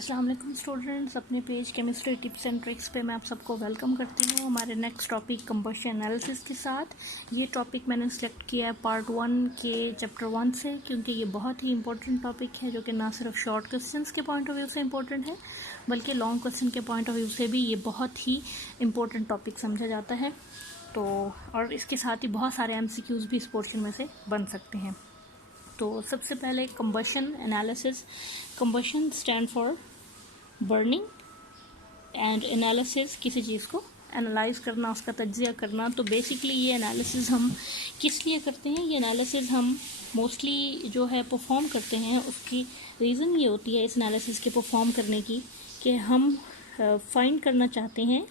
अस्सलाम वालेकुम स्टूडेंट्स, अपने page chemistry tips and tricks पे मैं आप सबको वेलकम करती हूँ। हमारे नेक्स्ट टॉपिक कंबशन एनालिसिस के साथ। ये टॉपिक मैंने सेलेक्ट किया है पार्ट 1 के चैप्टर 1 से, क्योंकि ये बहुत ही इंपॉर्टेंट टॉपिक है जो कि ना सिर्फ शॉर्ट क्वेश्चंस के पॉइंट ऑफ व्यू से इंपॉर्टेंट है बल्कि लॉन्ग क्वेश्चन के पॉइंट ऑफ व्यू से भी ये बहुत ही इंपॉर्टेंट टॉपिक समझा जाता है। तो और इसके साथ ही बहुत सारे MCQs भी इस पोर्शन में से बन सकते हैं। तो सबसे पहले combustion analysis. Combustion stand for burning and analysis, किसी चीज़ को एनालाइज करना, उसका तज्जिया करना। तो बेसिकली ये एनालिसिस हम किस लिए करते हैं? ये एनालिसिस हम मोस्टली जो है परफॉर्म करते हैं, उसकी रीज़न ये होती है इस एनालिसिस के परफॉर्म करने की कि हम फाइंड करना चाहते हैं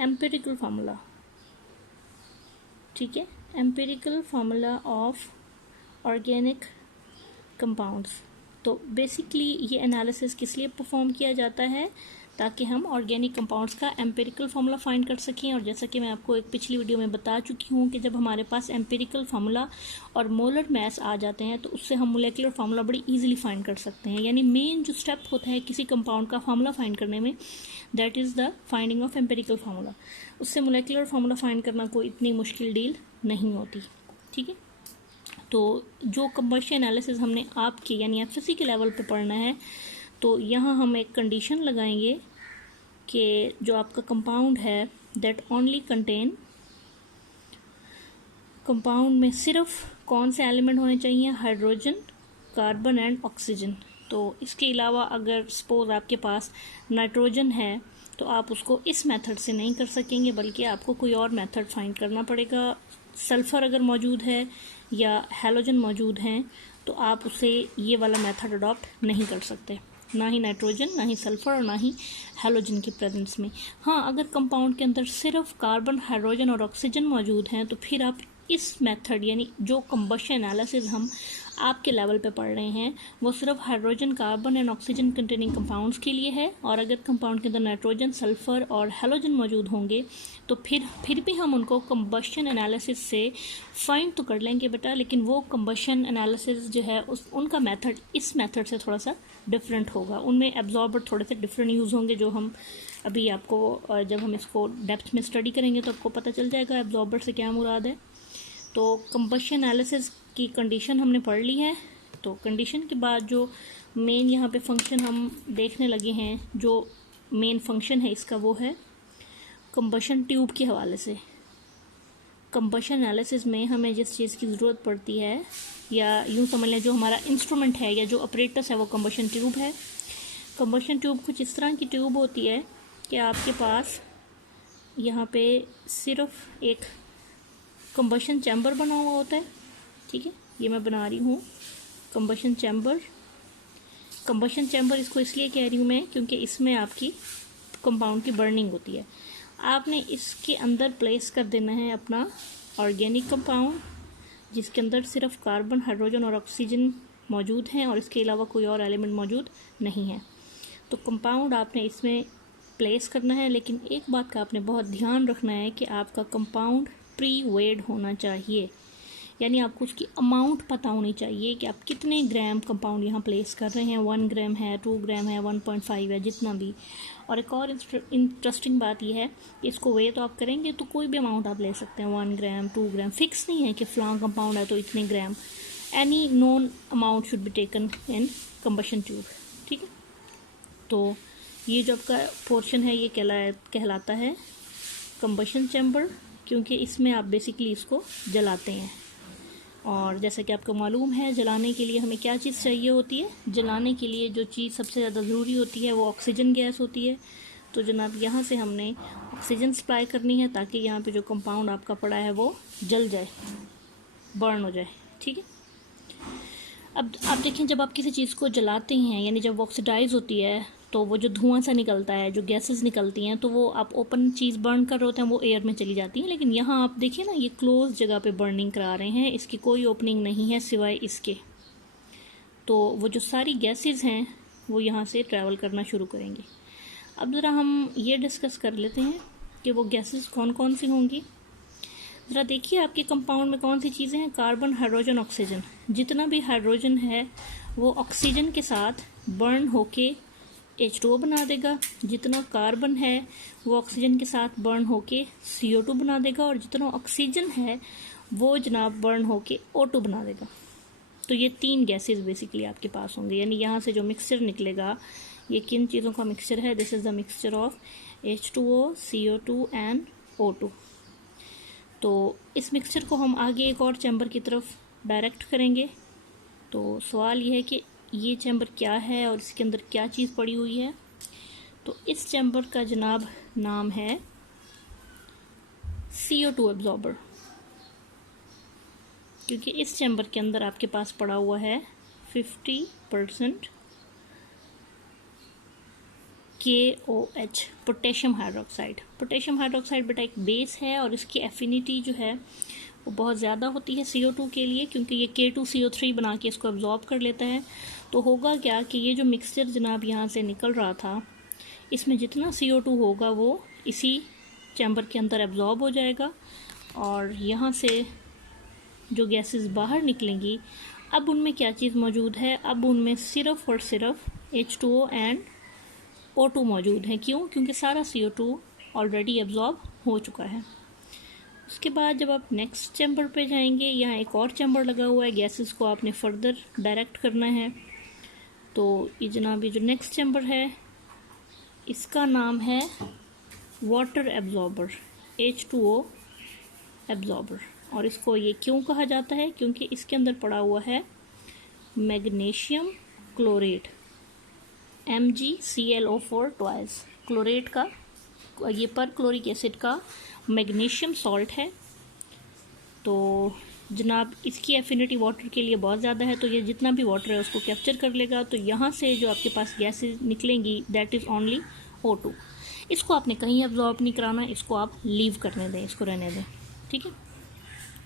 एम्पिरिकल फार्मूला। ठीक है, empirical formula of organic compounds. तो बेसिकली ये एनालिसिस किस लिए परफॉर्म किया जाता है? ताकि हम ऑर्गेनिक कंपाउंड्स का एम्पिरिकल फार्मूला फाइंड कर सकें। और जैसा कि मैं आपको एक पिछली वीडियो में बता चुकी हूँ कि जब हमारे पास एम्पिरिकल फार्मूला और मोलर मैस आ जाते हैं तो उससे हम मोलेकुलर फार्मूला बड़ी इजीली फाइंड कर सकते हैं। यानी मेन जो स्टेप होता है किसी कंपाउंड का फार्मूला फाइंड करने में, that is the finding of empirical formula. उससे मोलेकुलर फार्मूला फाइंड करना कोई इतनी मुश्किल डील नहीं होती। ठीक है, तो जो कंबशन एनालिसिस हमने आपके यानी FSC के लेवल पे पढ़ना है, तो यहाँ हम एक कंडीशन लगाएंगे कि जो आपका कंपाउंड है दैट ओनली कंटेन, कंपाउंड में सिर्फ कौन से एलिमेंट होने चाहिए? Hydrogen, carbon and oxygen. तो इसके अलावा अगर सपोज आपके पास नाइट्रोजन है तो आप उसको इस मेथड से नहीं कर सकेंगे, बल्कि आपको कोई और मेथड फाइंड करना पड़ेगा। सल्फ़र अगर मौजूद है या हैलोजन मौजूद हैं तो आप उसे ये वाला मेथड अडॉप्ट नहीं कर सकते, ना ही नाइट्रोजन, ना ही सल्फ़र और ना ही हैलोजन की प्रेजेंस में। हाँ, अगर कंपाउंड के अंदर सिर्फ कार्बन, हाइड्रोजन और ऑक्सीजन मौजूद हैं तो फिर आप इस मेथड यानी जो कंबशन एनालिसिस हम आपके लेवल पे पढ़ रहे हैं वो सिर्फ hydrogen, carbon and oxygen containing compounds के लिए है। और अगर कंपाउंड के अंदर नाइट्रोजन, सल्फ़र और हैलोजन मौजूद होंगे तो फिर भी हम उनको कंबशन एनालिसिस से फाइंड तो कर लेंगे बेटा, लेकिन वो कंबशन एनालिसिस जो है उनका मेथड इस मेथड से थोड़ा सा डिफरेंट होगा। उनमें एब्जॉर्बर थोड़े से डिफरेंट यूज़ होंगे, जो हम अभी आपको जब हम इसको डेप्थ में स्टडी करेंगे तो आपको पता चल जाएगा एब्जॉर्बर से क्या मुराद है। तो कंबशन एनालिसिस की कंडीशन हमने पढ़ ली है। तो कंडीशन के बाद जो मेन यहाँ पे फंक्शन हम देखने लगे हैं, जो मेन फंक्शन है इसका वो है कंबशन ट्यूब के हवाले से। कंबशन एनालिसिस में हमें जिस चीज़ की ज़रूरत पड़ती है, या यूँ समझ लें जो हमारा इंस्ट्रूमेंट है या जो ऑपरेटस है वो कंबशन ट्यूब है। कंबशन ट्यूब कुछ इस तरह की ट्यूब होती है कि आपके पास यहाँ पे सिर्फ एक कंबशन चैम्बर बना हुआ होता है। ठीक है, ये मैं बना रही हूँ कंबशन चैम्बर। कंबशन चैम्बर इसको इसलिए कह रही हूँ मैं क्योंकि इसमें आपकी कंपाउंड की बर्निंग होती है। आपने इसके अंदर प्लेस कर देना है अपना ऑर्गेनिक कंपाउंड, जिसके अंदर सिर्फ कार्बन, हाइड्रोजन और ऑक्सीजन मौजूद हैं और इसके अलावा कोई और एलिमेंट मौजूद नहीं है। तो कंपाउंड आपने इसमें प्लेस करना है, लेकिन एक बात का आपने बहुत ध्यान रखना है कि आपका कंपाउंड प्री वेड होना चाहिए। यानी आपको उसकी अमाउंट पता होनी चाहिए कि आप कितने ग्राम कंपाउंड यहाँ प्लेस कर रहे हैं। 1 ग्राम है, 2 ग्राम है, 1.5 है, जितना भी। और एक और इंटरेस्टिंग बात यह है कि इसको वे तो आप करेंगे तो कोई भी अमाउंट आप ले सकते हैं, 1 ग्राम, 2 ग्राम। फिक्स नहीं है कि फ़लाँ कंपाउंड है तो इतने gram. Any known amount should be taken in combustion tube. ठीक है, तो ये जो आपका पोर्शन है ये कहलाता है कंबशन चैम्बर, क्योंकि इसमें आप बेसिकली इसको जलाते हैं। और जैसा कि आपको मालूम है जलाने के लिए हमें क्या चीज़ चाहिए होती है? जलाने के लिए जो चीज़ सबसे ज़्यादा ज़रूरी होती है वो ऑक्सीजन गैस होती है। तो जनाब यहाँ से हमने ऑक्सीजन सप्लाई करनी है ताकि यहाँ पे जो कंपाउंड आपका पड़ा है वो जल जाए, बर्न हो जाए। ठीक है, अब आप देखें जब आप किसी चीज़ को जलाते हैं यानी जब वो ऑक्सीडाइज होती है तो वो जो धुआं सा निकलता है, जो गैसेस निकलती हैं, तो वो आप ओपन चीज़ बर्न कर रहे होते हैं वो एयर में चली जाती हैं। लेकिन यहाँ आप देखिए ना, ये क्लोज जगह पे बर्निंग करा रहे हैं, इसकी कोई ओपनिंग नहीं है सिवाय इसके। तो वो जो सारी गैसेस हैं वो यहाँ से ट्रैवल करना शुरू करेंगे। अब ज़रा हम ये डिस्कस कर लेते हैं कि वो गैसेस कौन कौन सी होंगी। ज़रा देखिए आपके कंपाउंड में कौन सी चीज़ें हैं? Carbon, hydrogen, oxygen. जितना भी हाइड्रोजन है वो ऑक्सीजन के साथ बर्न होके H2O बना देगा, जितना कार्बन है वो ऑक्सीजन के साथ बर्न होके CO2 बना देगा, और जितना ऑक्सीजन है वो जनाब बर्न होके O2 बना देगा। तो ये 3 गैसेस बेसिकली आपके पास होंगे, यानी यहाँ से जो मिक्सचर निकलेगा ये किन चीज़ों का मिक्सचर है? This is the mixture of H2O, CO2 and O2। तो इस मिक्सचर को हम आगे एक और चैम्बर की तरफ डायरेक्ट करेंगे। तो सवाल ये है कि ये चैम्बर क्या है और इसके अंदर क्या चीज़ पड़ी हुई है। तो इस चैम्बर का जनाब नाम है CO2 एब्जॉर्बर, क्योंकि इस चैम्बर के अंदर आपके पास पड़ा हुआ है 50% KOH, potassium hydroxide. Potassium hydroxide बेटा एक बेस है और इसकी एफिनिटी जो है वो बहुत ज़्यादा होती है CO2 के लिए, क्योंकि ये K2CO3 बना के इसको एब्जॉर्ब कर लेता है। तो होगा क्या कि ये जो मिक्सचर जनाब यहाँ से निकल रहा था, इसमें जितना CO2 होगा वो इसी चैम्बर के अंदर एब्जॉर्ब हो जाएगा, और यहाँ से जो गैसेस बाहर निकलेंगी अब उनमें क्या चीज़ मौजूद है? अब उनमें सिर्फ और सिर्फ H2O एंड O2 मौजूद है। क्यों? क्योंकि सारा CO2 ऑलरेडी एब्जॉर्ब हो चुका है। उसके बाद जब आप नेक्स्ट चैम्बर पे जाएंगे, यहाँ एक और चैम्बर लगा हुआ है, गैसेस को आपने फर्दर डायरेक्ट करना है। तो ये जनाब ये जो नेक्स्ट चैम्बर है इसका नाम है वाटर एब्जॉर्बर, H2O एब्जॉर्बर। और इसको ये क्यों कहा जाता है? क्योंकि इसके अंदर पड़ा हुआ है magnesium chlorate, MgClO4 twice, chlorate का, ये पर क्लोरिक एसिड का मैग्नीशियम सॉल्ट है। तो जनाब इसकी एफिनिटी वाटर के लिए बहुत ज़्यादा है, तो ये जितना भी वाटर है उसको कैप्चर कर लेगा। तो यहाँ से जो आपके पास गैसेस निकलेंगी दैट इज़ ओनली O2। इसको आपने कहीं एब्जॉर्ब नहीं कराना, इसको आप लीव करने दें, इसको रहने दें, ठीक है।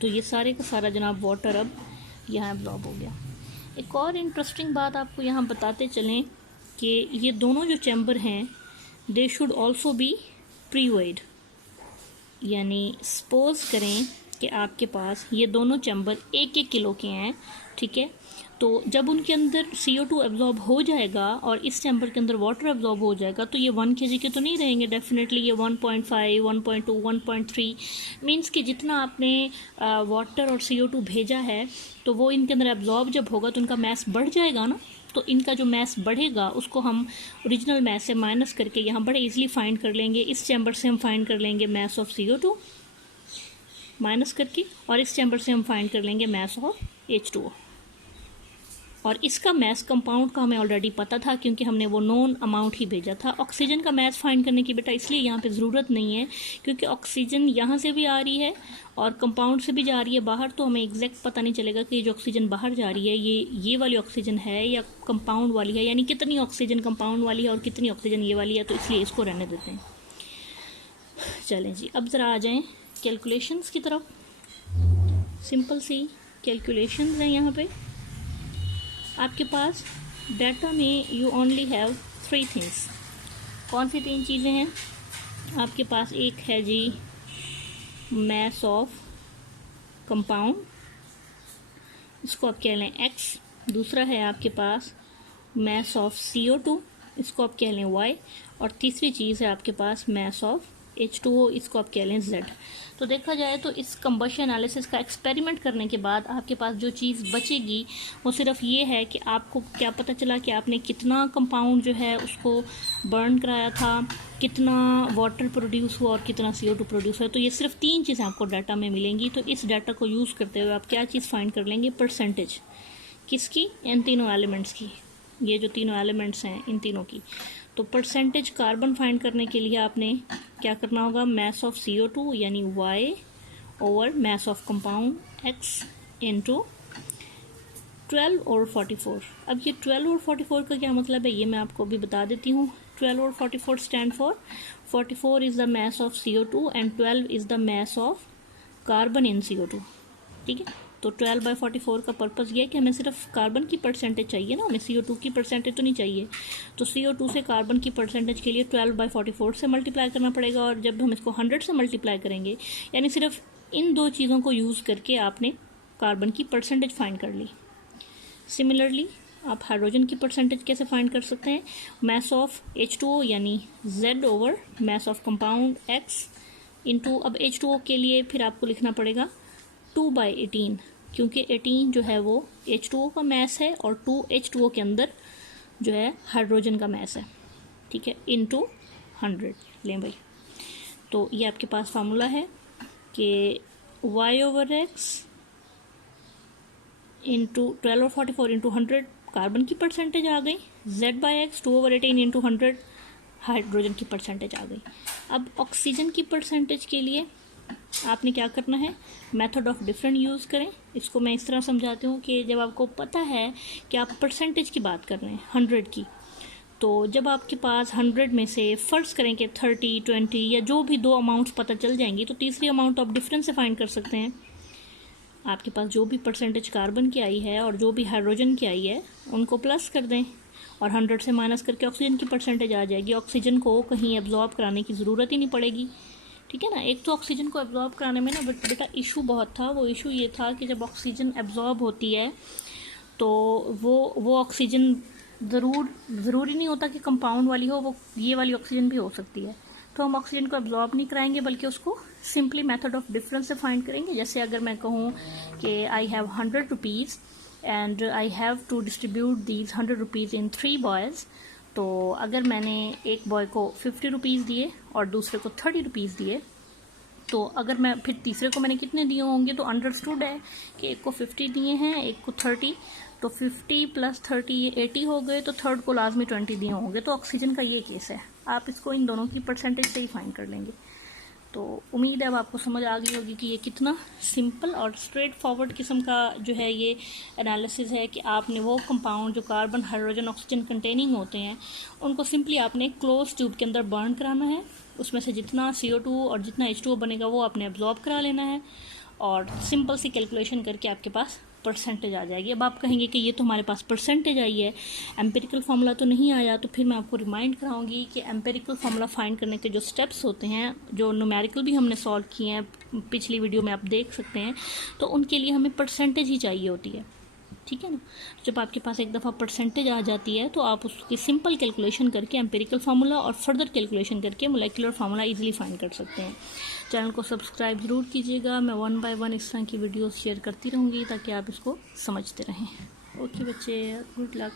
तो ये सारे का सारा जनाब वाटर अब यहाँ एब्जॉर्ब हो गया। एक और इंटरेस्टिंग बात आपको यहाँ बताते चलें कि ये दोनों जो चैम्बर हैं दे शुड ऑल्सो बी प्रीवेड, यानी सपोज करें कि आपके पास ये दोनों चैम्बर 1-1 किलो के हैं, ठीक है। तो जब उनके अंदर CO2 एब्जॉर्ब हो जाएगा और इस चैम्बर के अंदर वाटर एब्जॉर्ब हो जाएगा तो ये 1 kg के तो नहीं रहेंगे, डेफिनेटली ये 1.5, 1.2, 1.3 मीन्स कि जितना आपने वाटर और CO2 भेजा है तो वो इनके अंदर एब्जॉर्ब जब होगा तो उनका मैस बढ़ जाएगा ना। तो इनका जो मैस बढ़ेगा उसको हम ओरिजिनल मैस से माइनस करके यहाँ बड़े इजीली फाइंड कर लेंगे। इस चैम्बर से हम फाइंड कर लेंगे मैस ऑफ CO2 माइनस करके, और इस चैम्बर से हम फाइंड कर लेंगे मैस ऑफ H2O। और इसका मैस कंपाउंड का हमें ऑलरेडी पता था क्योंकि हमने वो नोन अमाउंट ही भेजा था। ऑक्सीजन का मैस फाइंड करने की बेटा इसलिए यहाँ पे ज़रूरत नहीं है क्योंकि ऑक्सीजन यहाँ से भी आ रही है और कंपाउंड से भी जा रही है बाहर, तो हमें एग्जैक्ट पता नहीं चलेगा कि ये जो ऑक्सीजन बाहर जा रही है ये वाली ऑक्सीजन है या कंपाउंड वाली है, यानी कितनी ऑक्सीजन कंपाउंड वाली है और कितनी ऑक्सीजन ये वाली है। तो इसलिए इसको रहने देते हैं। चलें जी, अब ज़रा आ जाएँ कैलकुलेशंस की तरफ। सिंपल सी कैलकुलेशंस हैं यहाँ पे आपके पास। डाटा में यू ओनली हैव 3 थिंग्स। कौन सी 3 चीज़ें हैं आपके पास? एक है जी मैस ऑफ कंपाउंड, इसको आप कह लें X। दूसरा है आपके पास मैस ऑफ CO2, इसको आप कह लें Y। और तीसरी चीज़ है आपके पास मैस ऑफ H2O, इसको आप कह लें Z। तो देखा जाए तो इस कंबशन एनालिसिस का एक्सपेरिमेंट करने के बाद आपके पास जो चीज़ बचेगी वो सिर्फ ये है कि आपको क्या पता चला कि आपने कितना कंपाउंड जो है उसको बर्न कराया था, कितना वाटर प्रोड्यूस हुआ और कितना CO2 प्रोड्यूस हुआ। तो ये सिर्फ 3 चीज़ें आपको डाटा में मिलेंगी। तो इस डाटा को यूज़ करते हुए आप क्या चीज़ फाइंड कर लेंगे? परसेंटेज किसकी? इन तीनों एलिमेंट्स की। ये जो तीनों एलिमेंट्स हैं इन तीनों की। तो परसेंटेज कार्बन फाइंड करने के लिए आपने क्या करना होगा? मैस ऑफ CO2 यानी Y over mass of compound X into 12 और 44। अब ये 12 और 44 का क्या मतलब है ये मैं आपको अभी बता देती हूँ। 12 और 44 stand for 44 is the mass of CO2 and 12 is the mass of carbon in CO2, ठीक है। तो 12/44 का पर्पज़ ये है कि हमें सिर्फ कार्बन की परसेंटेज चाहिए ना, हमें CO2 की परसेंटेज तो नहीं चाहिए। तो CO2 से कार्बन की परसेंटेज के लिए 12/44 से मल्टीप्लाई करना पड़ेगा, और जब हम इसको 100 से मल्टीप्लाई करेंगे यानी सिर्फ इन 2 चीज़ों को यूज़ करके आपने कार्बन की परसेंटेज फाइंड कर ली। सिमिलरली आप हाइड्रोजन की परसेंटेज कैसे फाइंड कर सकते हैं, मास ऑफ H2O यानी Z over mass of compound X into, अब H2O के लिए फिर आपको लिखना पड़ेगा 2/18, क्योंकि 18 जो है वो H2O का मास है और 2 H2O के अंदर जो है हाइड्रोजन का मास है, ठीक है, इंटू 100 लें भाई। तो ये आपके पास फार्मूला है कि Y/X इंटू 12 और 44 इंटू 100 कार्बन की परसेंटेज आ गई, Z/X 2/18 इंटू 100 हाइड्रोजन की परसेंटेज आ गई। अब ऑक्सीजन की परसेंटेज के लिए आपने क्या करना है, मेथड ऑफ डिफरेंट यूज़ करें। इसको मैं इस तरह समझाती हूँ कि जब आपको पता है कि आप परसेंटेज की बात कर रहे हैं 100 की, तो जब आपके पास 100 में से फ़र्ज़ करें कि 30, 20 या जो भी दो अमाउंट्स पता चल जाएंगी, तो तीसरी अमाउंट आप डिफरेंस से फाइंड कर सकते हैं। आपके पास जो भी परसेंटेज कार्बन की आई है और जो भी हाइड्रोजन की आई है उनको प्लस कर दें और 100 से माइनस करके ऑक्सीजन की परसेंटेज आ जाएगी। ऑक्सीजन को कहीं एब्जॉर्ब कराने की ज़रूरत ही नहीं पड़ेगी, ठीक है ना। एक तो ऑक्सीजन को एब्जॉर्ब कराने में ना बेटा इशू बहुत था। वो इशू ये था कि जब ऑक्सीजन एब्जॉर्ब होती है तो वो ऑक्सीजन ज़रूरी नहीं होता कि कंपाउंड वाली हो, वो ये वाली ऑक्सीजन भी हो सकती है। तो हम ऑक्सीजन को एब्जॉर्ब नहीं कराएंगे बल्कि उसको सिंपली मेथड ऑफ डिफरेंस से फाइंड करेंगे। जैसे अगर मैं कहूँ कि I have 100 rupees and I have to distribute these 100 rupees in 3 boys, तो अगर मैंने एक बॉय को 50 रुपीज़ दिए और दूसरे को 30 रुपीज़ दिए, तो अगर मैं फिर तीसरे को मैंने कितने दिए होंगे, तो अंडरस्टूड है कि एक को 50 दिए हैं, एक को 30, तो 50 प्लस 30 ये 80 हो गए, तो थर्ड को लाजमी 20 दिए होंगे। तो ऑक्सीजन का ये केस है, आप इसको इन दोनों की परसेंटेज से ही फाइंड कर लेंगे। तो उम्मीद है अब आपको समझ आ गई होगी कि ये कितना सिंपल और स्ट्रेट फॉरवर्ड किस्म का जो है ये एनालिसिस है कि आपने वो कंपाउंड जो कार्बन, हाइड्रोजन, ऑक्सीजन कंटेनिंग होते हैं उनको सिंपली आपने क्लोज ट्यूब के अंदर बर्न कराना है। उसमें से जितना CO2 और जितना H2O बनेगा वो आपने एब्जॉर्ब करा लेना है और सिंपल सी कैलकुलेशन करके आपके पास परसेंटेज आ जाएगी। अब आप कहेंगे कि ये तो हमारे पास परसेंटेज आई है, एम्पेरिकल फार्मूला तो नहीं आया। तो फिर मैं आपको रिमाइंड कराऊंगी कि एम्पेरिकल फार्मूला फाइंड करने के जो स्टेप्स होते हैं, जो न्यूमेरिकल भी हमने सॉल्व किए हैं पिछली वीडियो में आप देख सकते हैं, तो उनके लिए हमें परसेंटेज ही चाहिए होती है, ठीक है ना। जब आपके पास एक दफ़ा परसेंटेज आ जाती है तो आप उसकी सिंपल कैलकुलेशन करके एम्पेरिकल फार्मूला और फर्दर कैलकुलेशन करके मोलेकुलर फार्मूला इजीली फाइंड कर सकते हैं। चैनल को सब्सक्राइब ज़रूर कीजिएगा। मैं 1 बाय 1 इस तरह की वीडियोस शेयर करती रहूँगी ताकि आप इसको समझते रहें। ओके बच्चे, गुड लक।